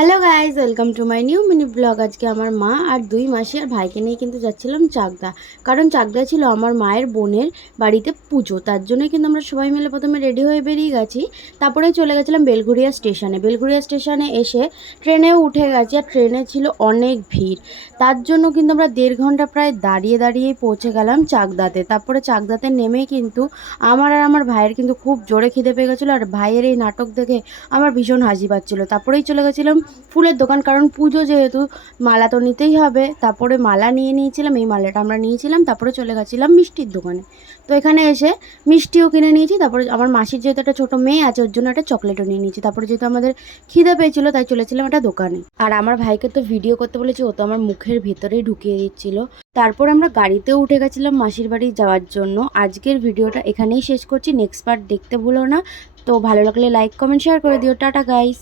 Hello guys, welcome to my new mini blog. আজকে আমার মা আর দুই মাসি আর ভাইকে নিয়ে কিন্তু যাচ্ছিলাম চাকদা। কারণ চাকদা ছিল আমার মায়ের বোনের বাড়িতে পুজো, তার জন্যই কিন্তু আমরা সবাই মিলে প্রথমে রেডি হয়ে বেরিয়ে গেছি। তারপরে চলে গেছিলাম বেলঘরিয়া স্টেশনে। বেলঘরিয়া স্টেশনে এসে ট্রেনেও উঠে গেছি, আর ট্রেনে ছিল অনেক ভিড়। তার জন্য কিন্তু আমরা 1.5 ঘন্টা প্রায় দাঁড়িয়ে দাঁড়িয়েই পৌঁছে গেলাম চাকদাতে। তারপরে চাকদাতে নেমেই কিন্তু আমার আর আমার ভাইয়ের কিন্তু খুব জোরে খিদে পেয়ে গেছিলো, আর ভাইয়ের এই নাটক দেখে আমার ভীষণ হাসি পাচ্ছিলো। তারপরেই চলে গেছিলাম ফুলের দোকান, কারণ পুজো যেহেতু মালা তো নিতেই হবে। তারপরে মালা নিয়ে নিয়েছিলাম, এই মালাটা আমরা নিয়েছিলাম। তারপরে চলে গেছিলাম মিষ্টির দোকানে। তো এখানে এসে মিষ্টিও কিনে নিয়েছি। তারপরে আমার মাসির যেহেতু একটা ছোটো মেয়ে আছে, ওর জন্য একটা চকলেটও নিয়ে নিয়েছি। তারপরে যেহেতু আমাদের খিদে পেয়েছিলো, তাই চলেছিলাম একটা দোকানে। আর আমার ভাইকে তো ভিডিও করতে বলেছি, ও তো আমার মুখের ভেতরেই ঢুকিয়ে দিচ্ছিল। তারপর আমরা গাড়িতেও উঠে গেছিলাম মাসির বাড়ি যাওয়ার জন্য। আজকের ভিডিওটা এখানেই শেষ করছি, নেক্সট পার্ট দেখতে ভুলো না। তো ভালো লাগলে লাইক কমেন্ট শেয়ার করে দিও। Tata guys.